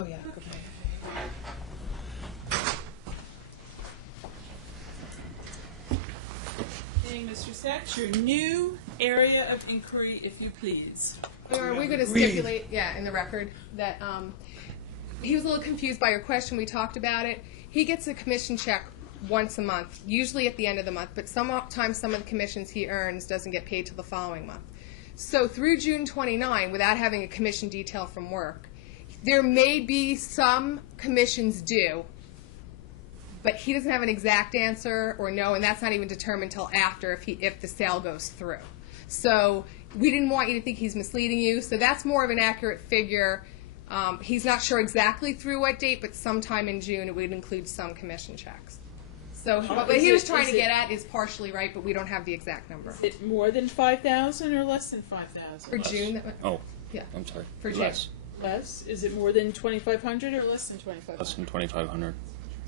Oh, yeah. Good point. Okay, Mr. Sachs, your new area of inquiry, if you please. Are we going to stipulate, in the record, that he was a little confused by your question. We talked about it. He gets a commission check once a month, usually at the end of the month, but sometimes some of the commissions he earns doesn't get paid till the following month. So through June 29, without having a commission detail from work, there may be some commissions due, but he doesn't have an exact answer or no, and that's not even determined until after if the sale goes through. So we didn't want you to think he's misleading you, so that's more of an accurate figure. He's not sure exactly through what date, but sometime in June it would include some commission checks. So what he was trying to get at is partially right, but we don't have the exact number. Is it more than 5,000 or less than 5,000? For June? Oh, Yeah. I'm sorry. For June. Less. Less? Is it more than 2,500 or less than 2,500? Less than 2,500.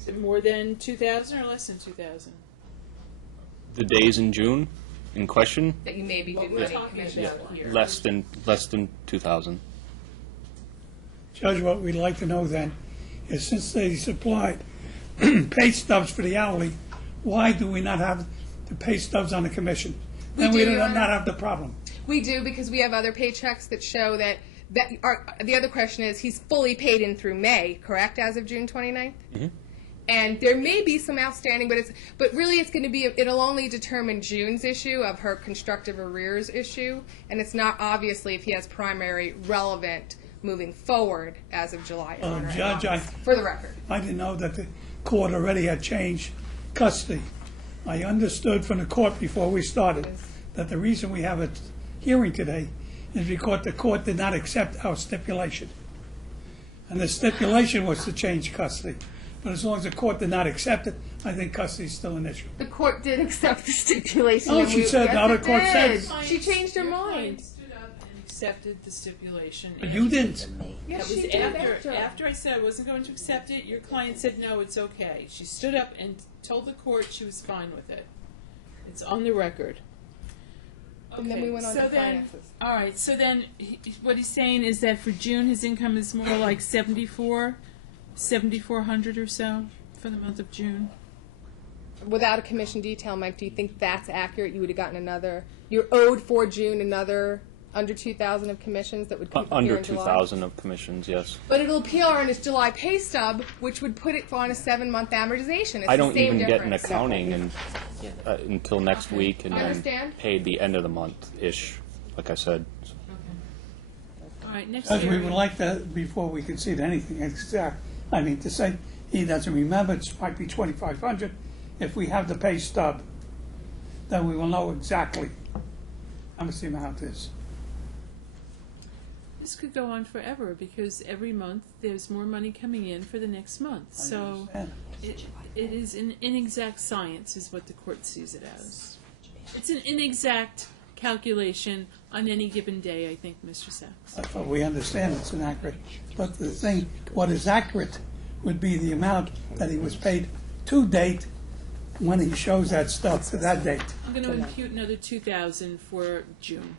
Is it more than 2,000 or less than 2,000? The days in June in question, That you may be What due we're any talking commission. about here. less than 2,000. Judge, what we'd like to know then is, since they supplied pay stubs for the hourly, why do we not have the pay stubs on the commission? We Then we do, do Your Honor. not have the problem. We do, because we have other paychecks that show that the other question is, he's fully paid in through May, correct, as of June 29th? Mm-hmm. And there may be some outstanding, but really it's going to be, it'll only determine June's issue of her constructive arrears issue, and it's not obviously if he has primary relevant moving forward as of July. Your Honor, Judge, for the record. I didn't know that the court already had changed custody. I understood from the court before we started that the reason we have a hearing today is because the court did not accept our stipulation. And the stipulation was to change custody. But as long as the court did not accept it, I think custody is still an issue. The court did accept the stipulation. Oh, and she said, yes, now the it court did. said. She changed her Your mind. client stood up and accepted the stipulation. But you didn't. Yes, That was she did after I said I wasn't going to accept it, your client said, no, it's okay. She stood up and told the court she was fine with it. It's on the record. And then we went on to finances. All right, so then what he's saying is that for June his income is more like 7,400 or so for the month of June. Without a commission detail, Mike, do you think that's accurate? You would have gotten another, you're owed for June another under 2,000 of commissions that would come Under here in July? 2,000 of commissions, yes. But it'll appear on his July pay stub, which would put it on a 7-month amortization. It's I the don't same even get an difference. accounting until next week, and I then understand. paid the end of the month-ish, like I said. All right, next Judge, we area. would like that before we concede anything. I mean, to say he doesn't remember, it might be 2,500. If we have the pay stub, then we will know exactly how much the amount is. This could go on forever because every month there's more money coming in for the next month. So it is an inexact science is what the court sees it as. It's an inexact calculation on any given day, I think, Mr. Sachs. But we understand it's inaccurate. But the thing, what is accurate would be the amount that he was paid to date when he shows that stuff to that date. I'm going to impute another 2,000 for June.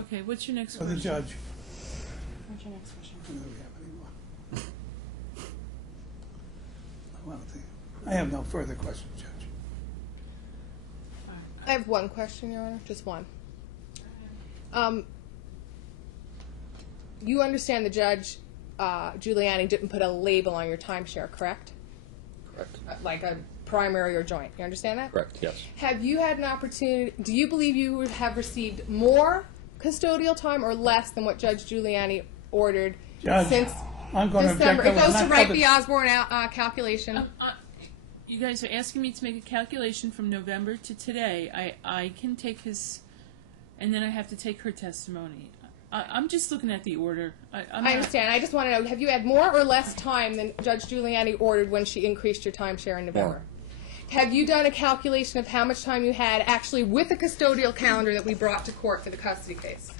Okay, what's your next For the question? judge. What's your next question? Do we have any more? I have no further questions, Judge. I have one question, Your Honor, just one. You understand the judge, Giuliani, didn't put a label on your timeshare, correct? Correct. Like a primary or joint. You understand that? Correct, yes. Have you had an opportunity, do you believe you would have received more custodial time or less than what Judge Giuliani ordered Judge, since I'm going to object. December? It That was goes to not write covered. the Osborne calculation. You guys are asking me to make a calculation from November to today. I can take his, and then I have to take her testimony. I'm just looking at the order. I'm I not- understand. I just want to know, have you had more or less time than Judge Giuliani ordered when she increased your timeshare in November? More. Have you done a calculation of how much time you had actually with the custodial calendar that we brought to court for the custody case?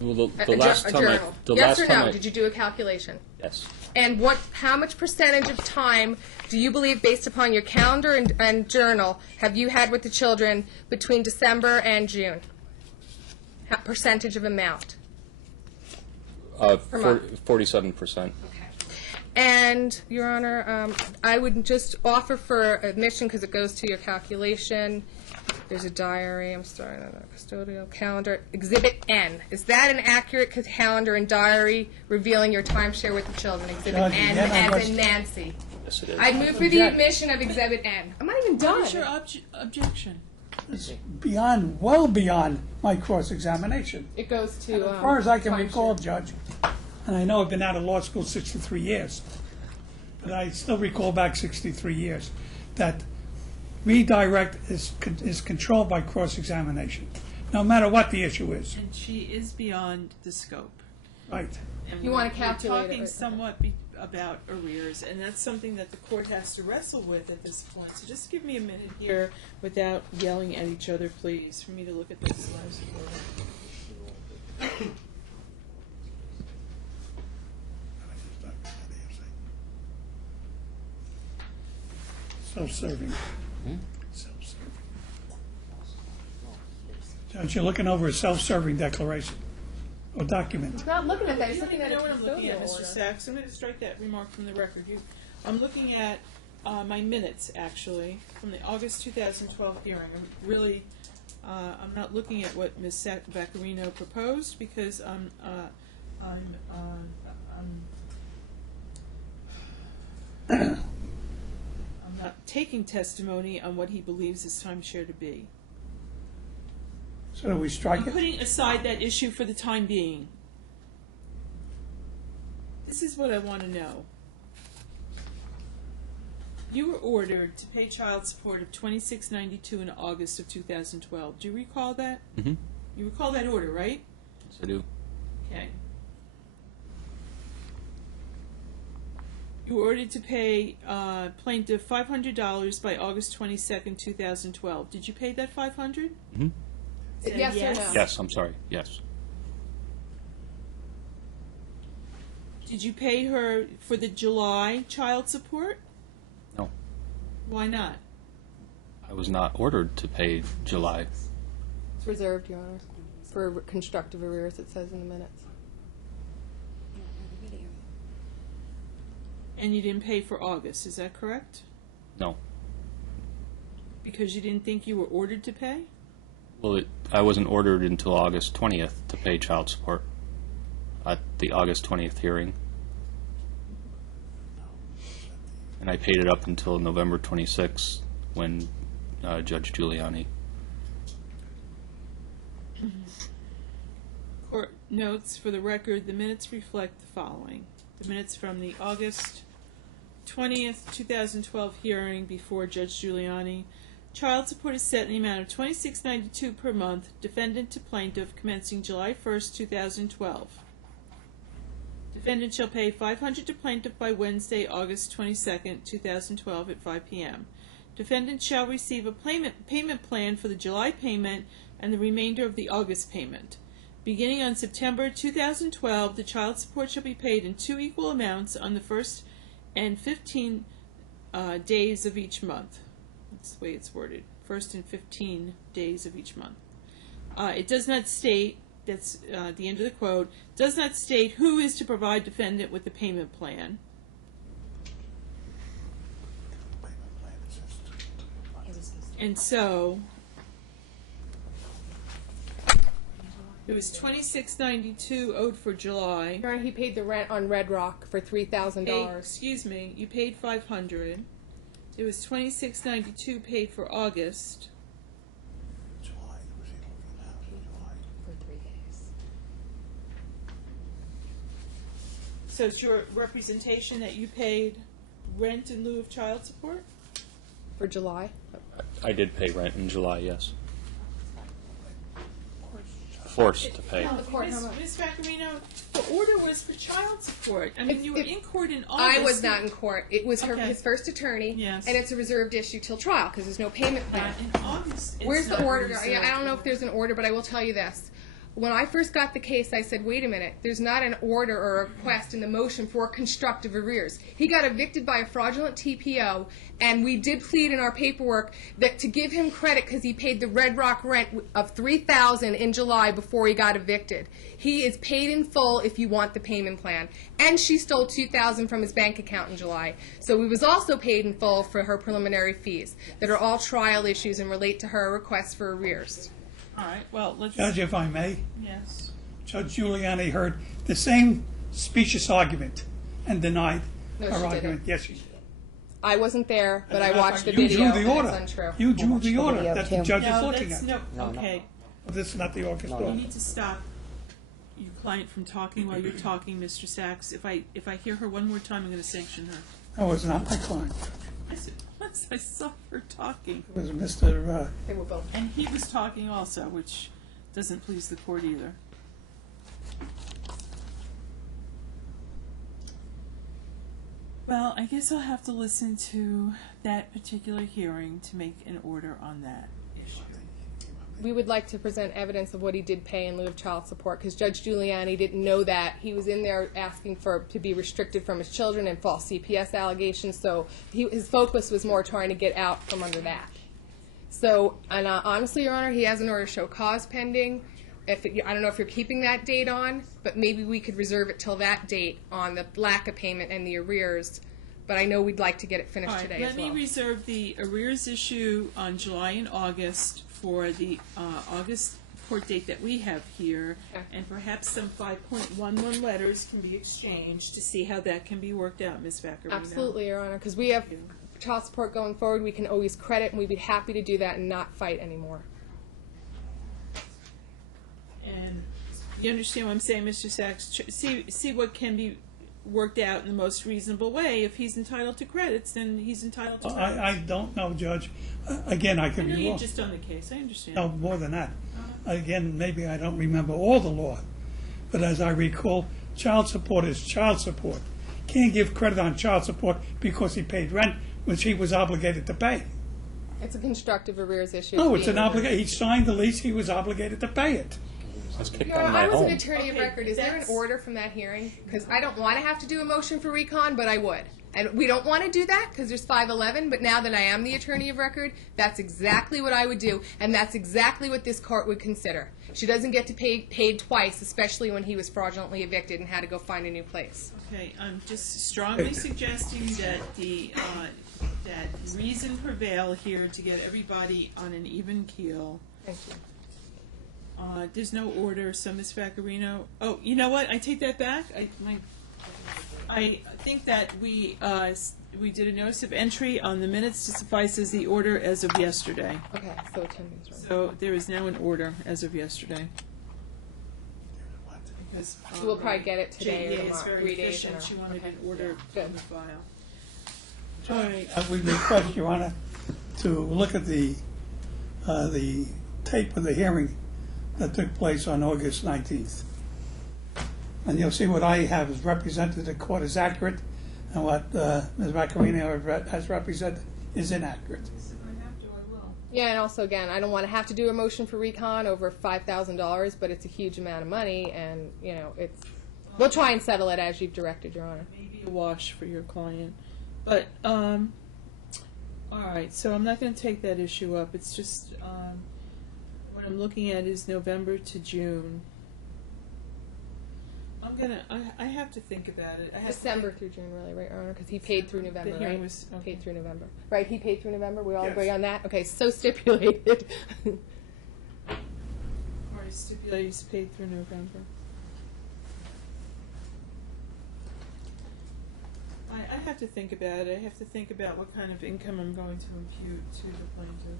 Well, A the last a time journal. the Yes last or time no? I, Did you do a calculation? yes. And how much percentage of time do you believe, based upon your calendar and journal, have you had with the children between December and June? Percentage of amount? Per month. 47%. And, Your Honor, I would just offer for admission, because it goes to your calculation, there's a diary, I'm sorry, no, custodial calendar, Exhibit N. Is that an accurate calendar and diary revealing your timeshare with the children? Exhibit Judge, N, again, I as must- in Nancy. Yes, it is. I'd move for the admission of Exhibit N. I'm not even done. What is your objection? It's beyond, well beyond my cross-examination. It goes to, As far as I can timeshare. recall, Judge, and I know I've been out of law school 63 years, but I still recall back 63 years, that redirect is controlled by cross-examination, no matter what the issue is. And she is beyond the scope. Right. And You we're- wanna calculate We're it, talking right? somewhat about arrears, and that's something that the court has to wrestle with at this point. So just give me a minute here without yelling at each other, please, for me to look at this last report. Self-serving. Self-serving. Judge, you're looking over a self-serving declaration or document. I'm not looking at that, You he's don't looking even at know a what I'm looking at, custodial Mr. order. Sachs. I'm going to strike that remark from the record. I'm looking at my minutes, actually, from the August 2012 hearing. I'm not looking at what Ms. Vaccarino proposed because I'm not taking testimony on what he believes his timeshare to be. So do we strike I'm it? putting aside that issue for the time being. This is what I want to know. You were ordered to pay child support of $26.92 in August of 2012. Do you recall that? Mm-hmm. You recall that order, right? Yes, I do. Okay. You were ordered to pay plaintiff $500 by August 22nd, 2012. Did you pay that $500? Mm-hmm. Yes or no? Yes, I'm sorry. Yes. Did you pay her for the July child support? No. Why not? I was not ordered to pay July. It's reserved, Your Honor, for constructive arrears, it says in the minutes. And you didn't pay for August, is that correct? No. Because you didn't think you were ordered to pay? Well, I wasn't ordered until August 20th to pay child support at the August 20th hearing. And I paid it up until November 26th when Judge Giuliani. Court notes, for the record, the minutes reflect the following. The minutes from the August 20th, 2012 hearing before Judge Giuliani. Child support is set in the amount of $26.92 per month, defendant to plaintiff, commencing July 1st, 2012. Defendant shall pay $500 to plaintiff by Wednesday, August 22nd, 2012 at 5 p.m. Defendant shall receive a payment plan for the July payment and the remainder of the August payment. Beginning on September 2012, the child support shall be paid in 2 equal amounts on the first and 15 days of each month. That's the way it's worded. First and 15 days of each month. It does not state, that's the end of the quote, does not state who is to provide defendant with the payment plan. And so, it was $26.92 owed for July. Your Honor, he paid the rent on Red Rock for $3,000. Excuse me, you paid $500. It was $26.92 paid for August. For 3 days. So it's your representation that you paid rent in lieu of child support? For July? I did pay rent in July, yes. Forced to pay. The court, how much? Ms. Vaccarino, the order was for child support. I mean, you were in court in August. I was not in court. It was Okay. his first attorney, Yes. and it's a reserved issue till trial because there's no payment plan. In August. it's Where's the not order? reserved. Yeah, I don't know if there's an order, but I will tell you this. when I first got the case, I said, wait a minute, there's not an order or a request in the motion for constructive arrears. He got evicted by a fraudulent TPO, and we did plead in our paperwork that to give him credit because he paid the Red Rock rent of $3,000 in July before he got evicted. He is paid in full if you want the payment plan. And she stole $2,000 from his bank account in July. So he was also paid in full for her preliminary fees that are all trial issues and relate to her request for arrears. All right, well, let's... Judge, if I may, Yes. Judge Giuliani heard the same specious argument and denied No, her she argument. didn't. Yes, she did. I wasn't there, but I watched the You video, drew the and order. it's untrue. You drew the order video, that the too. judge is No, looking that's, at. no, okay. This is not the August You order. need to stop your client from talking while you're talking, Mr. Sachs. If I hear her one more time, I'm going to sanction her. That was not my client. I saw her talking. It was Mr. They were both. And he was talking also, which doesn't please the court either. Well, I guess I'll have to listen to that particular hearing to make an order on that issue. We would like to present evidence of what he did pay in lieu of child support, because Judge Giuliani didn't know that. He was in there asking to be restricted from his children and false CPS allegations, so his focus was more trying to get out from under that. So, and honestly, Your Honor, he has an order to show cause pending. I don't know if you're keeping that date on, but maybe we could reserve it till that date on the lack of payment and the arrears. But I know we'd like to get it finished All right, today as well. let me reserve the arrears issue on July and August for the August court date that we have here, Okay. and perhaps some 5.11 letters can be exchanged to see how that can be worked out, Ms. Vaccarino. Absolutely, Your Honor, because we have child support going forward. We can always credit, and we'd be happy to do that and not fight anymore. And you understand what I'm saying, Mr. Sachs? See what can be worked out in the most reasonable way. If he's entitled to credits, then he's entitled to credits. I don't know, Judge. Again, I I could know be you're wrong. just on the case. I understand. No, more than that. Again, maybe I don't remember all the law, but as I recall, child support is child support. Can't give credit on child support because he paid rent, which he was obligated to pay. It's a constructive arrears issue. No, it's an obligation. He signed the lease. He was obligated to pay it. I was kicked Your out of Honor, my I was an home. attorney of Okay, record. Is there an that's- order from that hearing? Because I don't want to have to do a motion for recon, but I would. And we don't want to do that because there's 511, but now that I am the attorney of record, that's exactly what I would do, and that's exactly what this court would consider. She doesn't get to pay paid twice, especially when he was fraudulently evicted and had to go find a new place. Okay, I'm just strongly suggesting that that reason prevail here to get everybody on an even keel. Thank you. There's no order, so Ms. Vaccarino. Oh, you know what? I take that back. I think that we did a notice of entry on the minutes to suffice as the order as of yesterday. Okay, so attendance. Right. So there is now an order as of yesterday. Because, So we'll probably get it today or JEA is tomorrow, very 3 days. efficient. She wanted an order Good. on the file. All right. We request, Your Honor, to look at the tape of the hearing that took place on August 19th. And you'll see what I have as represented the court is accurate, and what Ms. Vaccarino has represented is inaccurate. If I have to, I will. Yeah, and also, again, I don't want to have to do a motion for recon over $5,000, but it's a huge amount of money, and, you know, we'll try and settle it as you've directed, Your Honor. Maybe a wash for your client. But, all right, so I'm not going to take that issue up. It's just, what I'm looking at is November to June. I have to think about it. I have December through June, really, right, Your Honor? Because he paid through November, The hearing right? was- okay. Paid through November. Right, he paid through November? We all Yes. agree on that? Okay, so stipulated. Or stipulates paid through November. I have to think about it. I have to think about what kind of income I'm going to impute to the plaintiff.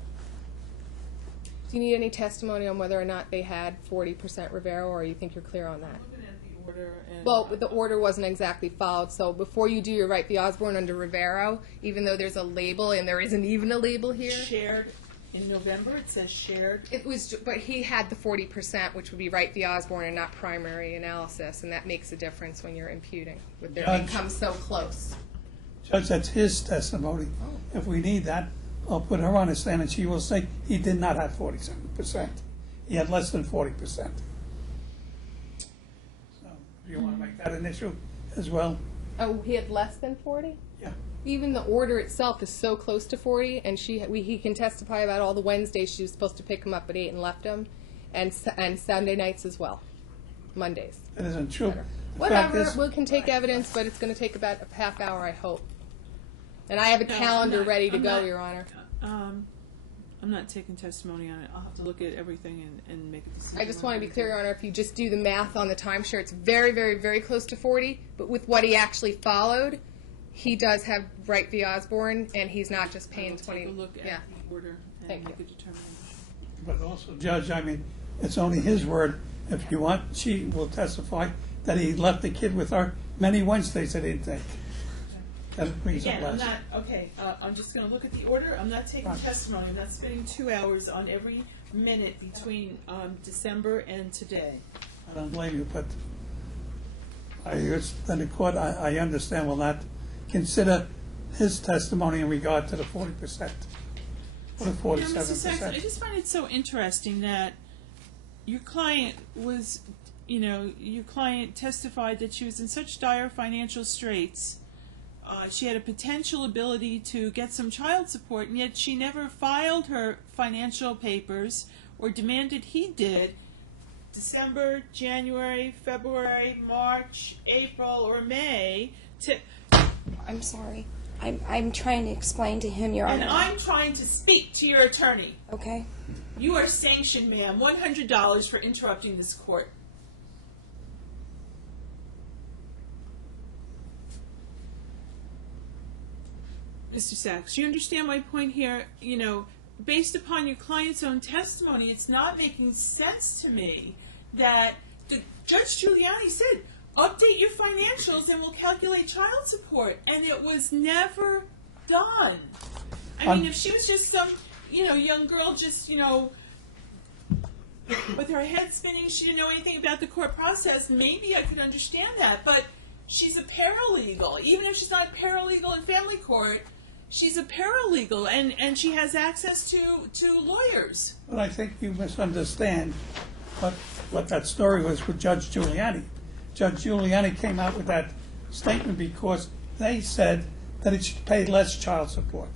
Do you need any testimony on whether or not they had 40% Rivero, or you think you're clear on that? I'm looking at the order and... Well, the order wasn't exactly followed, so before you do your right the Osborne under Rivero, even though there's a label, and there isn't even a label here, Shared in November, it says shared. it was, but he had the 40%, which would be right the Osborne and not primary analysis, and that makes a difference when you're imputing with their Judge. income so close. Judge, that's his testimony. If we need that, I'll put her on the stand, and she will say he did not have 47%. He had less than 40%. You want to make that an issue as well? Oh, he had less than 40? Yeah. Even the order itself is so close to 40, and he can testify about all the Wednesdays she was supposed to pick him up at 8 and left him, and Sunday nights as well, Mondays. It isn't true. Whatever, we can take evidence, but it's going to take about a half hour, I hope. And I have a calendar ready to go, Your Honor. I'm not taking testimony on it. I'll have to look at everything and make a decision. I just want to be clear, Your Honor, if you just do the math on the timeshare, it's very, very, very close to 40, but with what he actually followed, he does have Wright v. Osborne, and he's not just paying 20. Take a look at the order and Thank make you. a determination. But also, Judge, I mean, it's only his word. If you want, she will testify that he left the kid with her many Wednesdays that he didn't take. That brings up Again, I'm less. not, okay, I'm just going to look at the order. I'm not taking testimony. I'm not spending 2 hours on every minute between December and today. I don't blame you, but then the court, I understand, will not consider his testimony in regard to the 40% or the 47%. Mr. Saxon, I just find it so interesting that your client was, your client testified that she was in such dire financial straits. She had a potential ability to get some child support, and yet she never filed her financial papers or demanded he did. December, January, February, March, April, or May to... I'm sorry. I'm trying to explain to him, Your Honor. And I'm trying to speak to your attorney. Okay. You are sanctioned, ma'am, $100 for interrupting this court. Mr. Sachs, you understand my point here? Based upon your client's own testimony, it's not making sense to me that Judge Giuliani said, update your financials and we'll calculate child support. And it was never done. I mean, if she was just some, young girl just, with her head spinning, she didn't know anything about the court process, maybe I could understand that. But she's a paralegal. Even if she's not a paralegal in family court, she's a paralegal, and she has access to lawyers. But I think you misunderstand what that story was with Judge Giuliani. Judge Giuliani came out with that statement because they said that it should pay less child support.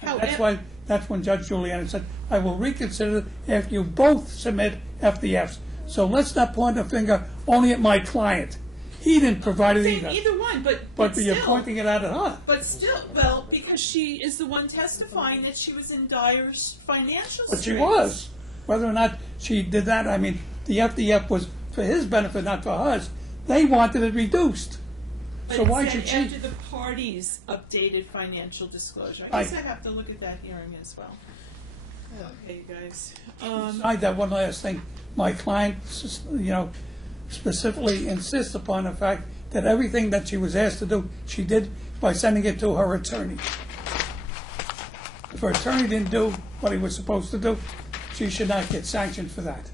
That's when Judge Giuliani said, I will reconsider it after you both submit FDFs. So let's not point the finger only at my client. He didn't provide it either. Either one, but you're still, pointing it out at her. But still, well, because she is the one testifying that she was in dire financial straits. But she was. Whether or not she did that, I mean, the FDF was for his benefit, not for hers. They wanted it reduced. But so why should she? After the parties updated financial disclosure. I guess I have to look at that hearing as well. Okay, guys. Besides that, one last thing. My client, specifically insists upon the fact that everything that she was asked to do, she did by sending it to her attorney. If her attorney didn't do what he was supposed to do, she should not get sanctioned for that.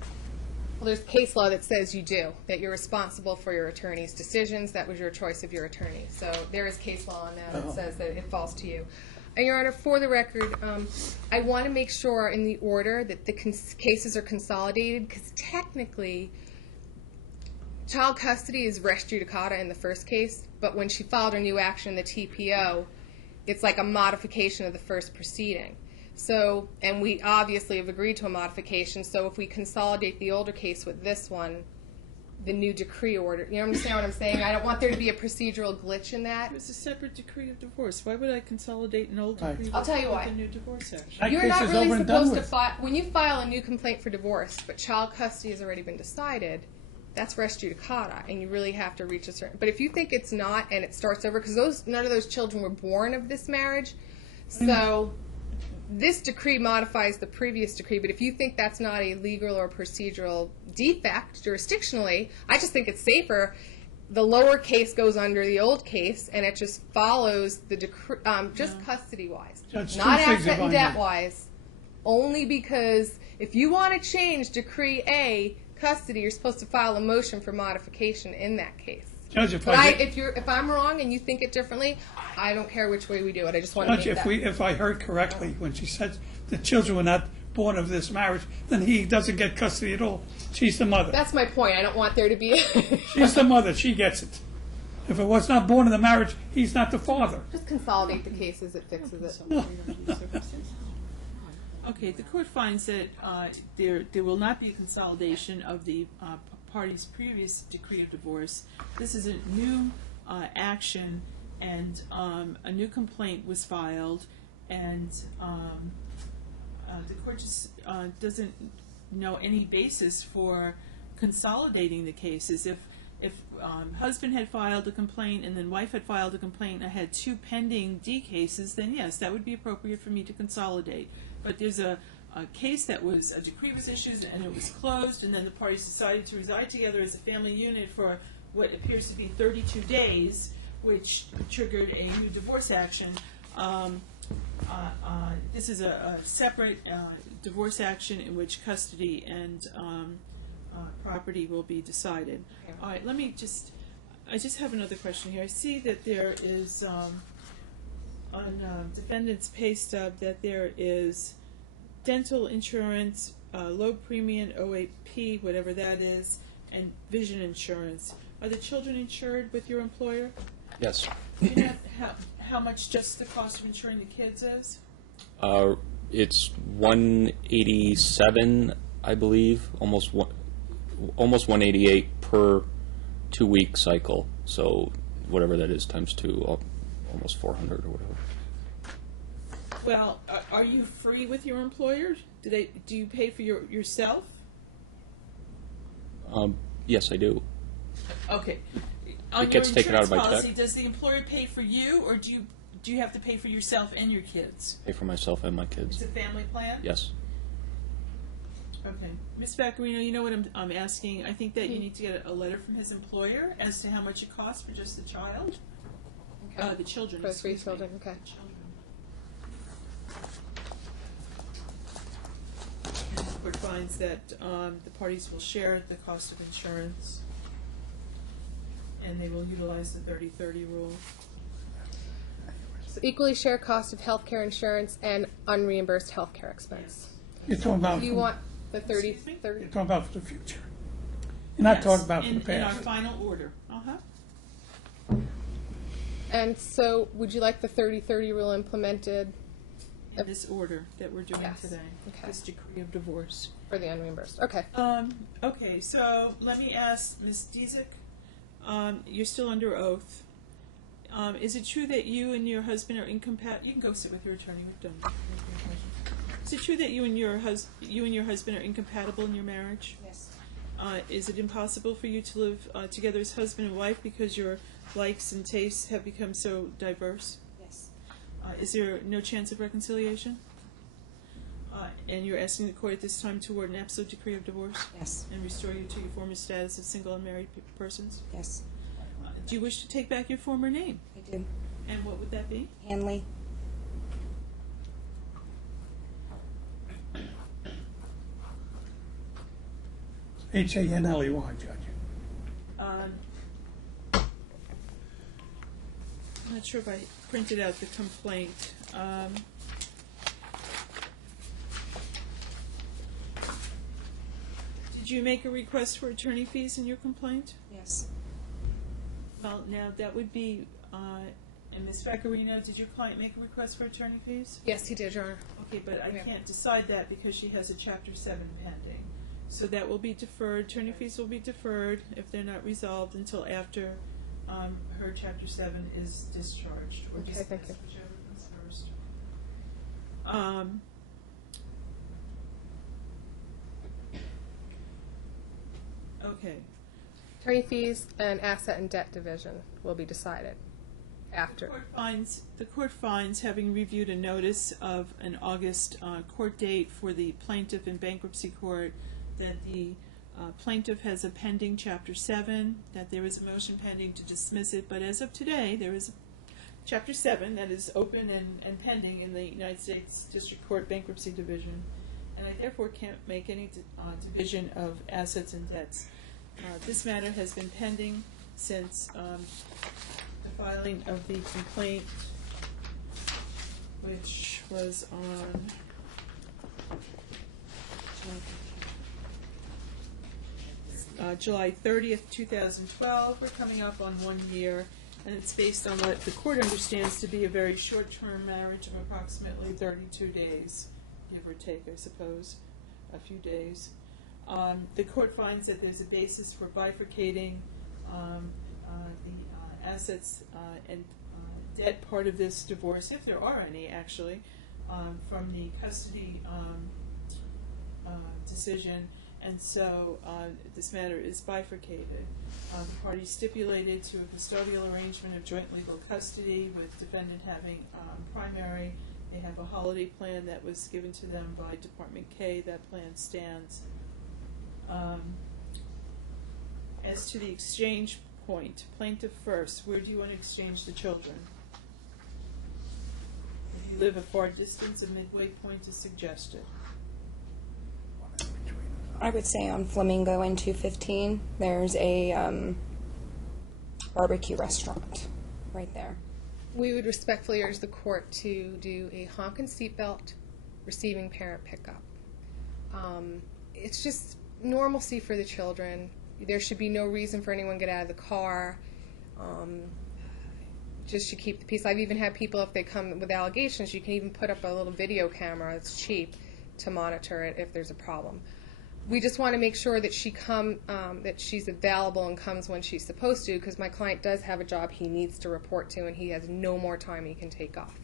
Well, there's case law that says you do, that you're responsible for your attorney's decisions. That was your choice of your attorney. So there is case law on that says that it falls to you. And Your Honor, for the record, I want to make sure in the order that the cases are consolidated, because technically child custody is res judicata in the first case, but when she filed her new action in the TPO, it's like a modification of the first proceeding. So, and we obviously have agreed to a modification, so if we consolidate the older case with this one, the new decree order, you understand what I'm saying? I don't want there to be a procedural glitch in that. It was a separate decree of divorce. Why would I consolidate an old decree I'll tell you with why. a new divorce action? That You're case not is really over and done supposed to with. file, when you file a new complaint for divorce, but child custody has already been decided, that's res judicata, and you really have to reach a certain, but if you think it's not and it starts over, because none of those children were born of this marriage, so this decree modifies the previous decree, but if you think that's not a legal or procedural defect jurisdictionally, I just think it's safer. The lower case goes under the old case, and it just follows the decree, just custody-wise, Judge, not two things asset if I and may. debt-wise. Only because if you want to change decree A, custody, you're supposed to file a motion for modification in that case. Judge, if But I if I'm wrong and you think it differently, I don't care which way we do it. I just want to Judge, make that. if I heard correctly when she said the children were not born of this marriage, then he doesn't get custody at all. She's the mother. That's my point. I don't want there to be. She's the mother. She gets it. If it was not born in the marriage, he's not the father. Just consolidate the cases. It fixes it. Okay, the court finds that there will not be a consolidation of the parties' previous decree of divorce. This is a new action, and a new complaint was filed, and the court just doesn't know any basis for consolidating the cases. If husband had filed a complaint and then wife had filed a complaint and I had two pending D cases, then yes, that would be appropriate for me to consolidate. But there's a case that was, a decree was issued and it was closed, and then the parties decided to reside together as a family unit for what appears to be 32 days, which triggered a new divorce action. This is a separate divorce action in which custody and property will be decided. All right, I just have another question here. I see that there is, on defendant's pay stub, that there is dental insurance, low premium OAP, whatever that is, and vision insurance. Are the children insured with your employer? Yes. Do you know how much just the cost of insuring the kids is? It's 187, I believe, almost 188 per 2-week cycle. So whatever that is times 2, almost 400 or whatever. Well, are you free with your employer? Do you pay for yourself? Yes, I do. Okay. On It gets your taken out of my insurance policy, check. does the employer pay for you, or do you have to pay for yourself and your kids? Pay for myself and my kids. It's a family plan? Yes. Okay. Ms. Vaccarino, you know what I'm asking? I think that you need to get a letter from his employer as to how much it costs for just the child. The children. For the 3 excuse me. children, okay. Children. And the court finds that the parties will share the cost of insurance, and they will utilize the 30-30 rule. So equally share cost of health care insurance and unreimbursed health care expense. You're talking about, Do you want the 30? Excuse me? 30? you're talking about for the future. You're not talking about for the in our past. final order. Uh-huh. And so would you like the 30-30 rule implemented In this order that we're doing Yes. today. Okay. This decree of divorce. for the unreimbursed? Okay. Okay, so let me ask Ms. Dziedzic, you're still under oath. Is it true that you and your husband are incompatible? You can go sit with your attorney. We've done. Is it true that you and your husband are incompatible in your marriage? Yes. Is it impossible for you to live together as husband and wife because your likes and tastes have become so diverse? Yes. Is there no chance of reconciliation? And you're asking the court at this time to award an absolute decree of divorce Yes. and restore you to your former status of single unmarried persons? Yes. Do you wish to take back your former name? I do. And what would that be? Hanley. Hanley, Judge. I'm not sure if I printed out the complaint. Did you make a request for attorney fees in your complaint? Yes. Well, now that would be, and Ms. Vaccarino, did your client make a request for attorney fees? Yes, he did, Your Honor. Okay, but I Yeah. can't decide that because she has a Chapter 7 pending. So that will be deferred, attorney fees will be deferred if they're not resolved until after her Chapter 7 is discharged or Okay, dismissed, thank you. whichever comes first. Okay. Attorney fees and asset and debt division will be decided after. The court finds, having reviewed a notice of an August court date for the plaintiff in bankruptcy court, that the plaintiff has a pending Chapter 7, that there is a motion pending to dismiss it, but as of today, there is a Chapter 7 that is open and pending in the United States District Court Bankruptcy Division, and I therefore can't make any division of assets and debts. This matter has been pending since the filing of the complaint, which was on July 30th, 2012. We're coming up on 1 year, and it's based on what the court understands to be a very short-term marriage of approximately 32 days, give or take, I suppose, a few days. The court finds that there's a basis for bifurcating the assets and debt part of this divorce, if there are any, actually, from the custody decision. And so this matter is bifurcated. The parties stipulated to a custodial arrangement of joint legal custody with defendant having primary. They have a holiday plan that was given to them by Department K. That plan stands. As to the exchange point, plaintiff first, where do you want to exchange the children? If you live a far distance, a midway point is suggested. I would say on Flamingo and 215, there's a barbecue restaurant right there. We would respectfully urge the court to do a honk and seatbelt receiving parent pickup. It's just normalcy for the children. There should be no reason for anyone to get out of the car. Just to keep the peace. I've even had people, if they come with allegations, you can even put up a little video camera. It's cheap to monitor it if there's a problem. We just want to make sure that that she's available and comes when she's supposed to, because my client does have a job he needs to report to, and he has no more time he can take off.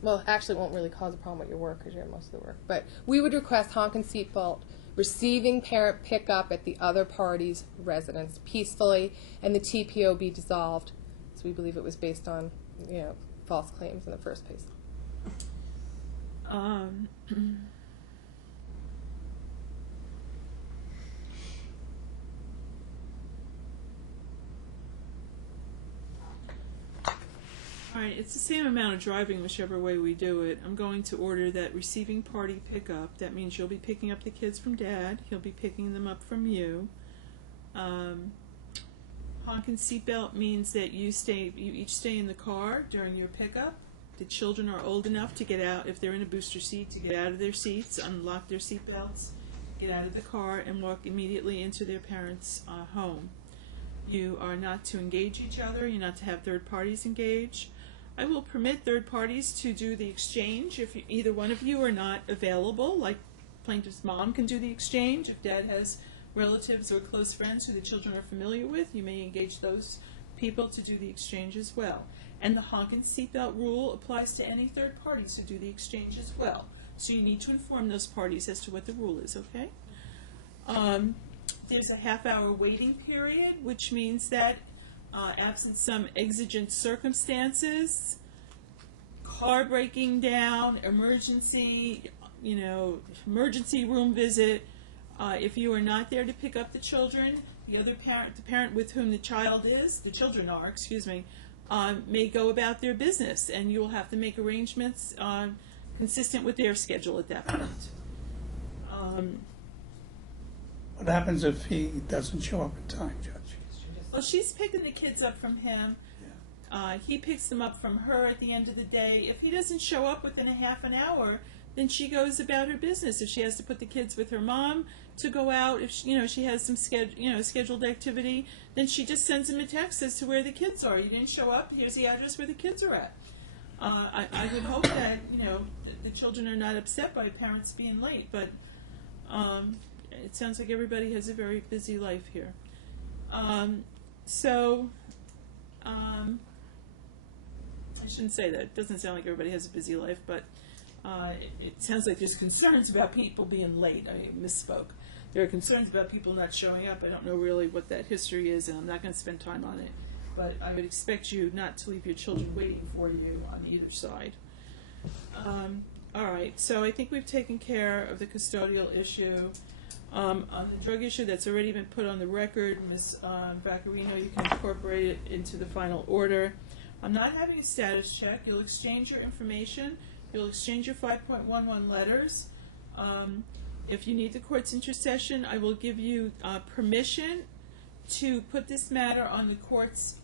Well, actually, it won't really cause a problem with your work because you're most of the work. But we would request honk and seatbelt receiving parent pickup at the other party's residence peacefully, and the TPO be dissolved. So we believe it was based on, false claims in the first place. All right, it's the same amount of driving whichever way we do it. I'm going to order that receiving party pickup. That means you'll be picking up the kids from Dad. He'll be picking them up from you. Honk and seatbelt means that you each stay in the car during your pickup. The children are old enough to get out, if they're in a booster seat, to get out of their seats, unlock their seatbelts, get out of the car, and walk immediately into their parents' home. You are not to engage each other. You're not to have third parties engage. I will permit third parties to do the exchange if either one of you are not available, like plaintiff's mom can do the exchange. If Dad has relatives or close friends who the children are familiar with, you may engage those people to do the exchange as well. And the honk and seatbelt rule applies to any third parties who do the exchange as well. So you need to inform those parties as to what the rule is, okay? There's a half-hour waiting period, which means that absent some exigent circumstances, car breaking down, emergency room visit, if you are not there to pick up the children, the parent with whom the children are, may go about their business, and you will have to make arrangements consistent with their schedule at that point. What happens if he doesn't show up in time, Judge? Well, she's picking the kids up from him. Yeah. He picks them up from her at the end of the day. If he doesn't show up within a half an hour, then she goes about her business. If she has to put the kids with her mom to go out, if she has some scheduled activity, then she just sends him a text as to where the kids are. You didn't show up. Here's the address where the kids are at. I would hope that the children are not upset by parents being late, but it sounds like everybody has a very busy life here. I shouldn't say that. It doesn't sound like everybody has a busy life, but it sounds like there's concerns about people being late. I misspoke. There are concerns about people not showing up. I don't know really what that history is, and I'm not going to spend time on it. But I would expect you not to leave your children waiting for you on either side. All right, so I think we've taken care of the custodial issue. On the drug issue that's already been put on the record, Ms. Vaccarino, you can incorporate it into the final order. I'm not having a status check. You'll exchange your information. You'll exchange your 5.11 letters. If you need the court's intercession, I will give you permission to put this matter on the court's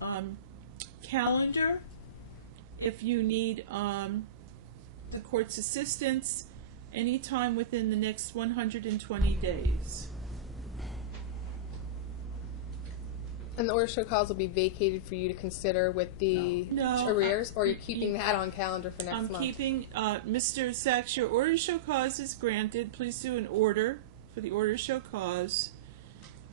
calendar. If you need the court's assistance, anytime within the next 120 days. And the order to show cause will be vacated for you to consider with the No, arrears, or you're keeping that on calendar for next I'm month? keeping, Mr. Sachs, your order to show cause is granted. Please do an order for the order to show cause.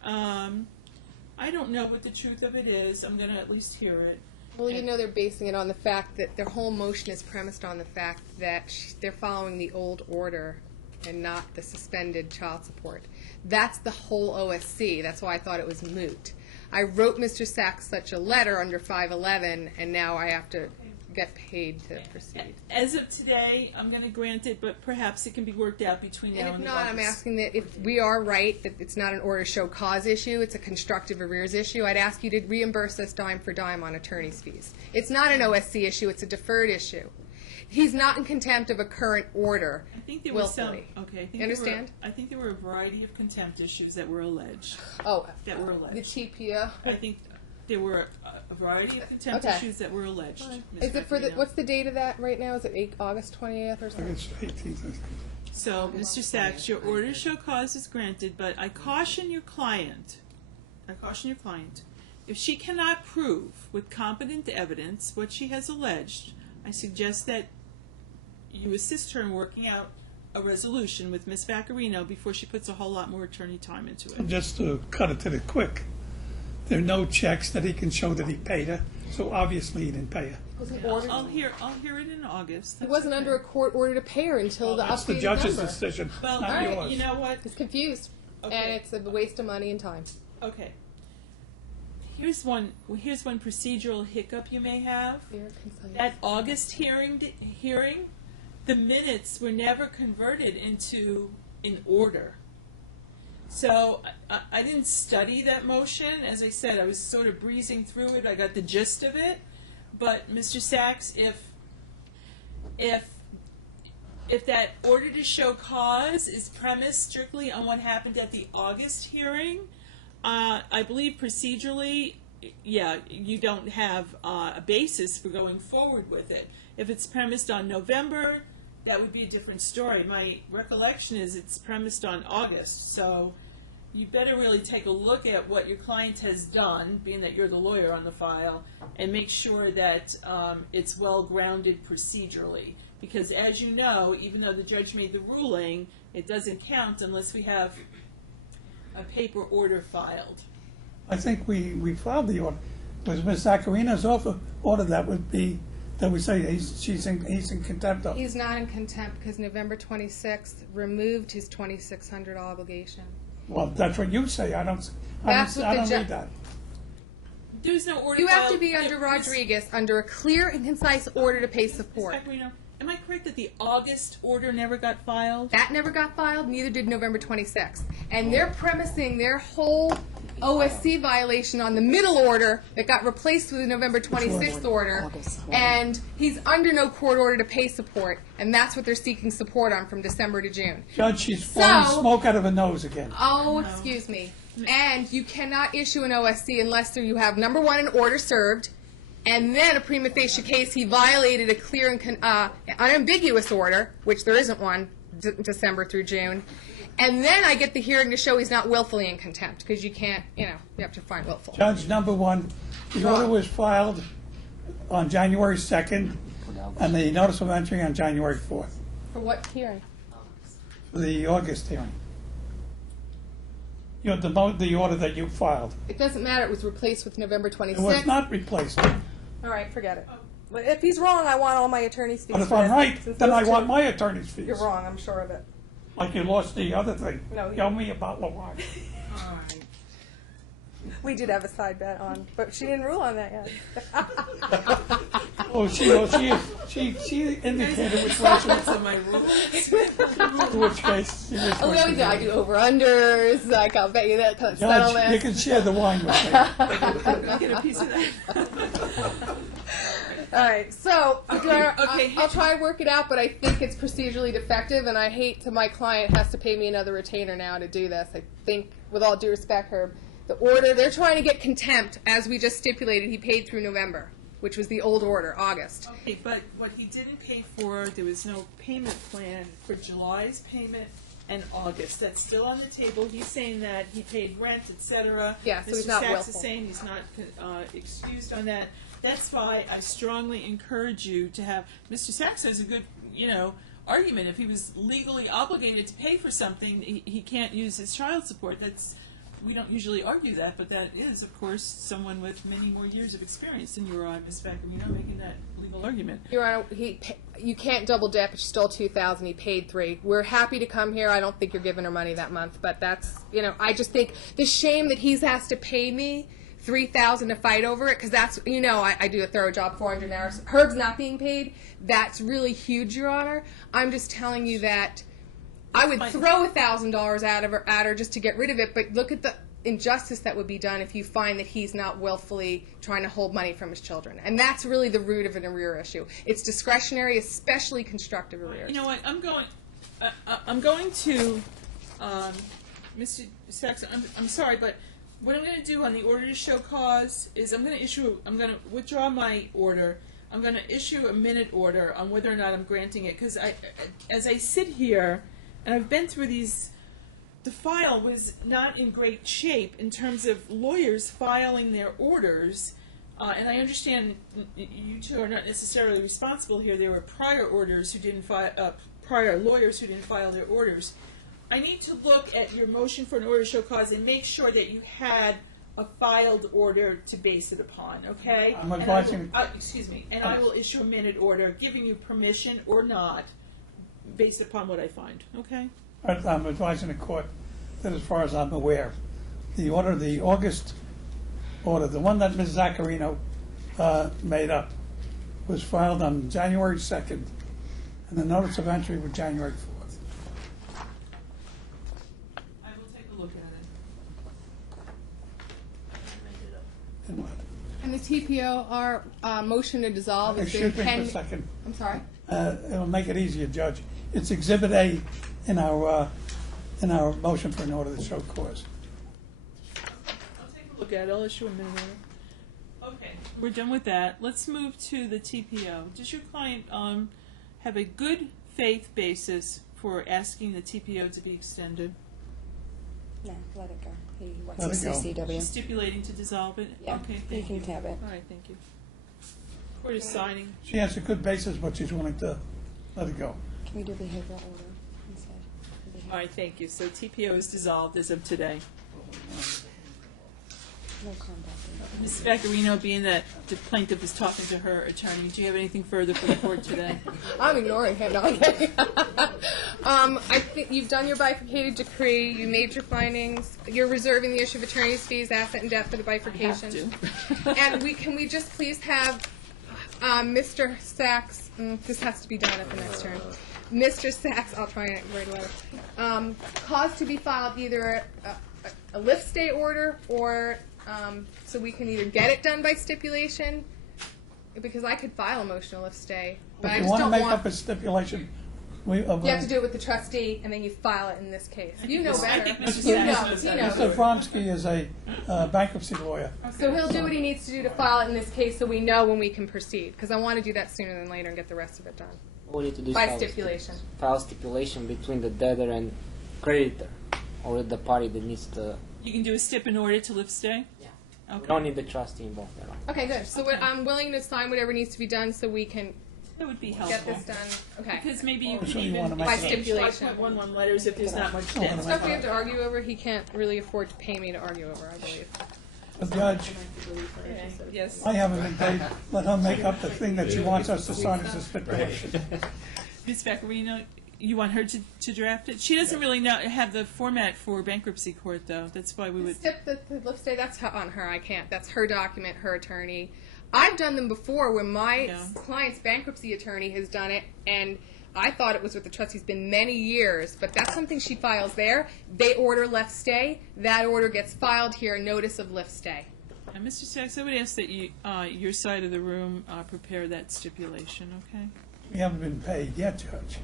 I don't know what the truth of it is. I'm going to at least hear it. Well, you know they're basing it on the fact that their whole motion is premised on the fact that they're following the old order and not the suspended child support. That's the whole OSC. That's why I thought it was moot. I wrote Mr. Sachs such a letter under 511, and now I have to get paid to proceed. As of today, I'm going to grant it, but perhaps it can be worked out between now And if and the not, I'm August. asking that if we are right, that it's not an order to show cause issue, it's a constructive arrears issue, I'd ask you to reimburse us dime for dime on attorney's fees. It's not an OSC issue, it's a deferred issue. He's not in contempt of a current order I think there were some. willfully. Okay, I think You understand? I think there were a variety of contempt issues that were alleged. Oh, That were the alleged. TPO. I think there were a variety of contempt Okay. issues that were alleged. Ms. Is it for the, Vaccarino. what's the date of that right now? Is it August 20th or something? It's 18th. So, Mr. Sachs, your order to show cause is granted, but I caution your client. If she cannot prove with competent evidence what she has alleged, I suggest that you assist her in working out a resolution with Ms. Vaccarino before she puts a whole lot more attorney time into it. Just to cut it to the quick, there are no checks that he can show that he paid her, so obviously he didn't pay her. I'll hear it in August. He wasn't under a court order to pay her until the That's the updated judge's number. decision, Well, not all right, yours. you know what? He's confused, and Okay. it's a waste of money and time. Okay. Here's one procedural hiccup you may have. That August hearing, the minutes were never converted into an order. So I didn't study that motion. As I said, I was sort of breezing through it. I got the gist of it. But Mr. Sachs, if that order to show cause is premised strictly on what happened at the August hearing, I believe procedurally, yeah, you don't have a basis for going forward with it. If it's premised on November, that would be a different story. My recollection is it's premised on August, so you better really take a look at what your client has done, being that you're the lawyer on the file, and make sure that it's well grounded procedurally. Because as you know, even though the judge made the ruling, it doesn't count unless we have a paper order filed. I think we filed the order. It was Ms. Zaccarino's order that would be, that we say he's in contempt of. He's not in contempt because November 26th removed his $2,600 obligation. Well, that's what you say. I don't That's what the read that. There's no order You have filed. to be under Rodriguez, under a clear and concise order to pay support. Ms. Vaccarino, am I correct that the August order never got filed? That never got filed, neither did November 26th. And they're premising their whole OSC violation on the middle order that got replaced with the November 26th order. And he's under no court order to pay support, and that's what they're seeking support on from December to June. Judge, she's blowing smoke out of her nose again. Oh, excuse me. And you cannot issue an OSC unless you have, number one, an order served, and then a prima facie case he violated a clear and unambiguous order, which there isn't one, December through June. And then I get the hearing to show he's not willfully in contempt, because you can't, you have to find willful. Judge, number one, the order was filed on January 2nd, and the notice of entry on January 4th, For what hearing? for the August hearing. You know, the order that you filed. It doesn't matter, it was replaced with November 26th. It was not replaced. All right, forget it. But if he's wrong, I want all my attorney's fees. But if for I'm it, right, since then those I two- want my attorney's fees. You're wrong, I'm sure of it. Like you lost the other thing. No, Tell me about Lawrence. We did have a side bet on, but she didn't rule on that yet. Oh, she indicated which way she was, on my rules. which case. Which Oh, way she no, I was. do over-unders, like I'll bet you that kind of Judge, you settlement. can share the wine with me. Get a piece of that. All right, so Okay. I'll try to work it out, but I think it's procedurally defective, and I hate to my client has to pay me another retainer now to do this. I think, with all due respect, Herb, the order, they're trying to get contempt, as we just stipulated, he paid through November. which was the old order, August. Okay, but what he didn't pay for, there was no payment plan for July's payment and August. That's still on the table. He's saying that he paid rent, etc. Yeah, so he's Mr. not Sachs willful. is saying he's not excused on that. That's why I strongly encourage you to have, Mr. Sachs has a good, argument. If he was legally obligated to pay for something, he can't use his child support. We don't usually argue that, but that is, of course, someone with many more years of experience than you or Ms. Vaccarino making that legal argument. Your Honor, you can't double dip. She stole $2,000. He paid $3,000. We're happy to come here. I don't think you're giving her money that month, but that's, I just think the shame that he's asked to pay me $3,000 to fight over it, because that's, I do a thorough job, 400 hours. Herb's not being paid. That's really huge, Your Honor. I'm just telling you that I would throw $1,000 at her just to get rid of it, but look at the injustice that would be done if you find that he's not willfully trying to hold money from his children. And that's really the root of an arrear issue. It's discretionary, especially constructive arrears. You know what? I'm going to, Mr. Sachs. I'm sorry, but what I'm going to do on the order to show cause is I'm going to withdraw my order. I'm going to issue a minute order on whether or not I'm granting it, because as I sit here, and I've been through these, the file was not in great shape in terms of lawyers filing their orders, and I understand you two are not necessarily responsible here. There were prior orders who didn't prior lawyers who didn't file their orders. I need to look at your motion for an order to show cause and make sure that you had a filed order to base it upon, okay? I'm advising. Excuse me, and I will issue a minute order giving you permission or not based upon what I find, okay? I'm advising the court that as far as I'm aware, the August order, the one that Ms. Vaccarino made up, was filed on January 2nd, and the notice of entry was January 4th. I will take a look at it. And And the TPO, our motion to dissolve is excuse me for a pending. second. I'm sorry? It'll make it easier, Judge. It's Exhibit A in our motion for an order to show cause. I'll take a look at it. I'll issue a minute order. Okay, we're done with that. Let's move to the TPO. Does your client have a good faith basis for asking the TPO to be extended? No, let it go. He wants Let the it go. CCW. She's stipulating to dissolve it? Yeah, Okay, you thank can have it. All right, thank you. Court is signing. She has a good basis, but she's willing to let it go. Can we do behavioral order instead? All right, thank you. So TPO is dissolved as of today. No conduct. Ms. Vaccarino, being that the plaintiff is talking to her attorney, do you have anything further for the court today? I'm ignoring him. No, I'm kidding. I think you've done your bifurcated decree. You made your findings. You're reserving the issue of attorney's fees, asset and debt for the bifurcation. And can we just please have Mr. Sachs? This has to be done at the next turn. Mr. Sachs, I'll try and write a letter. Cause to be filed either a lift stay order or so we can either get it done by stipulation, because I could file a motion to lift stay, but I If you just want to don't make want. up a stipulation, you You have to do it with the trustee, and then you file it in this case. You know I better. think Mr. You Sachs know. knows He that. knows. Mr. Fromsky is a bankruptcy lawyer. So he'll do what he needs to do to file it in this case, so we know when we can proceed. Because I want to do that sooner than later and get the rest of it done All we need to do is by stipulation. file stipulation between the debtor and creditor, or the party that needs to. You can do a stip in order to lift stay? Yeah. Okay. We don't need the trustee involved at all. Okay, good. So I'm willing to sign whatever needs to be done so we can That would be get helpful. this done. Okay. Because maybe you So could you even wanna make By it- stipulation. 5.11 letters if there's not much debt. Stuff we have to argue over, he can't really afford to pay me to argue over, I believe. Judge, Okay, yes. I haven't been paid. Let her make up the thing that she wants us to sign as a stipulation. Ms. Vaccarino, you want her to draft it? She doesn't really have the format for bankruptcy court, though. That's why we would. Stip the lift stay, that's on her. I can't. That's her document, her attorney. I've done them before where my Yeah. client's bankruptcy attorney has done it, and I thought it was with the trustee. It's been many years, but that's something she files there. They order left stay. That order gets filed here, notice of lift stay. And Mr. Sachs, I would ask that you, your side of the room prepare that stipulation, okay? We haven't been paid yet, Judge.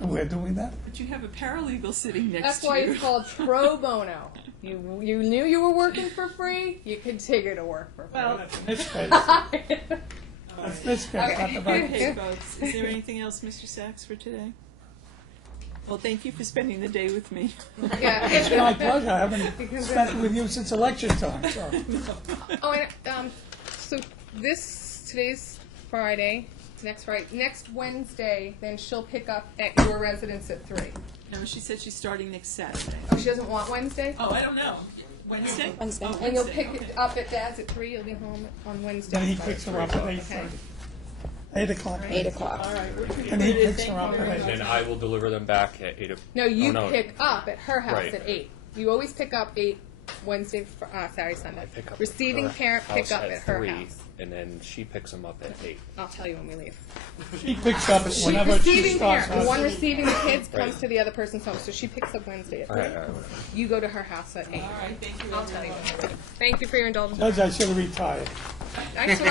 And we're doing that? But you have a paralegal sitting next That's to why you. it's called pro bono. You knew you were working for free, you continue to work for free. Well, That's in this case. That's this case, not the bank. okay, folks. Is there anything else, Mr. Sachs, for today? Well, thank you for spending the day with me. Yeah. It's my pleasure. I haven't spent it with you since election time, so. Oh, and so today's Friday, next Wednesday, then she'll pick up at your residence at 3. No, she said she's starting next Saturday. Oh, she doesn't want Wednesday? Oh, I don't know. Wednesday? Wednesday. Oh, And you'll Wednesday, pick okay. it up at Dad's at 3, you'll be home on Wednesday. Then he picks her up at 8:30. 8 o'clock. 8 o'clock. All right. And he picks her up at 8. Then I will deliver them back at 8 o'clock. No, you Oh, no. pick up at her house Right. at 8. You always pick up 8 Wednesday, Saturday, Sunday. Pick up Receiving at her parent pick house up at her 3, house. and then she picks them up at 8. I'll tell you when we leave. She picks up whenever she Receiving starts. parent, the one receiving the kids comes Right. to the other person's home, so she picks up Wednesday at 3. All right, whatever. You go to her house at 8. All right, thank you. I'll tell you when we leave. Thank you for your indulgence. Judge, I should have retired. Actually,